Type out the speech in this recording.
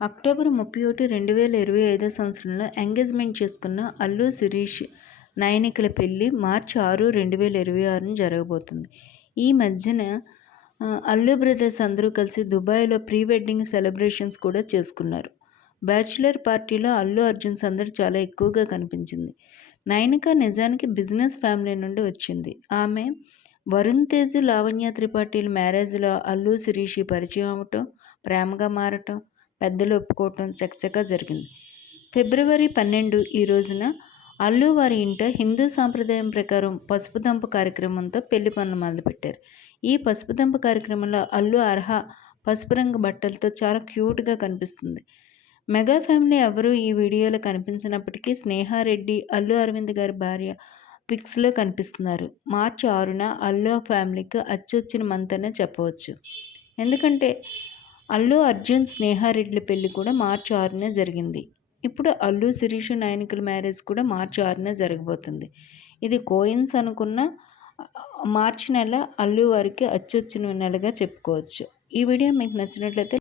October ముప్పై ఒకటి రెండు వేల ఇరవై ఐదో సంవత్సరంలో ఎంగేజ్మెంట్ చేసుకున్న అల్లు శిరీష్ నయనికల పెళ్ళి మార్చి ఆరు రెండు వేల ఇరవై ఆరున జరగబోతుంది. ఈ మధ్యన అల్లు బ్రదర్స్ అందరూ కలిసి దుబాయ్లో ప్రీ వెడ్డింగ్ సెలబ్రేషన్స్ కూడా చేసుకున్నారు. బ్యాచులర్ పార్టీలో అల్లు అర్జున్ సందడి చాలా ఎక్కువగా కనిపించింది. నయనిక నిజానికి బిజినెస్ ఫ్యామిలీ నుండి వచ్చింది. ఆమె వరుణ్ తేజ్ లావణ్య త్రిపాఠీల మ్యారేజ్లో అల్లు శిరీషి పరిచయం అవటం ప్రేమగా మారటం పెద్దలు ఒప్పుకోవటం చకచకా జరిగింది. ఫిబ్రవరి పన్నెండు ఈ రోజున అల్లు వారి ఇంట హిందూ సాంప్రదాయం ప్రకారం పసుపు దంపు కార్యక్రమంతో పెళ్ళి పనులు మొదలుపెట్టారు. ఈ పసుపు దంపు కార్యక్రమంలో అల్లు అర్హ పసుపు రంగు బట్టలతో చాలా క్యూట్గా కనిపిస్తుంది. మెగా ఫ్యామిలీ ఎవరూ ఈ వీడియోలో కనిపించినప్పటికీ స్నేహారెడ్డి అల్లు అరవింద్ గారి భార్య పిక్స్లో కనిపిస్తున్నారు. మార్చి ఆరున అల్లు ఫ్యామిలీకి అచ్చొచ్చిన మంత్ అనే చెప్పవచ్చు. ఎందుకంటే అల్లు అర్జున్ స్నేహారెడ్డి పెళ్ళి కూడా మార్చి ఆరున జరిగింది. ఇప్పుడు అల్లు శిరీష్ నాయనికల మ్యారేజ్ కూడా మార్చి ఆరున జరగబోతుంది. ఇది కోయిన్స్ అనుకున్న మార్చి నెల అల్లు వారికి అచ్చొచ్చిన నెలగా చెప్పుకోవచ్చు. ఈ వీడియో మీకు నచ్చినట్లయితే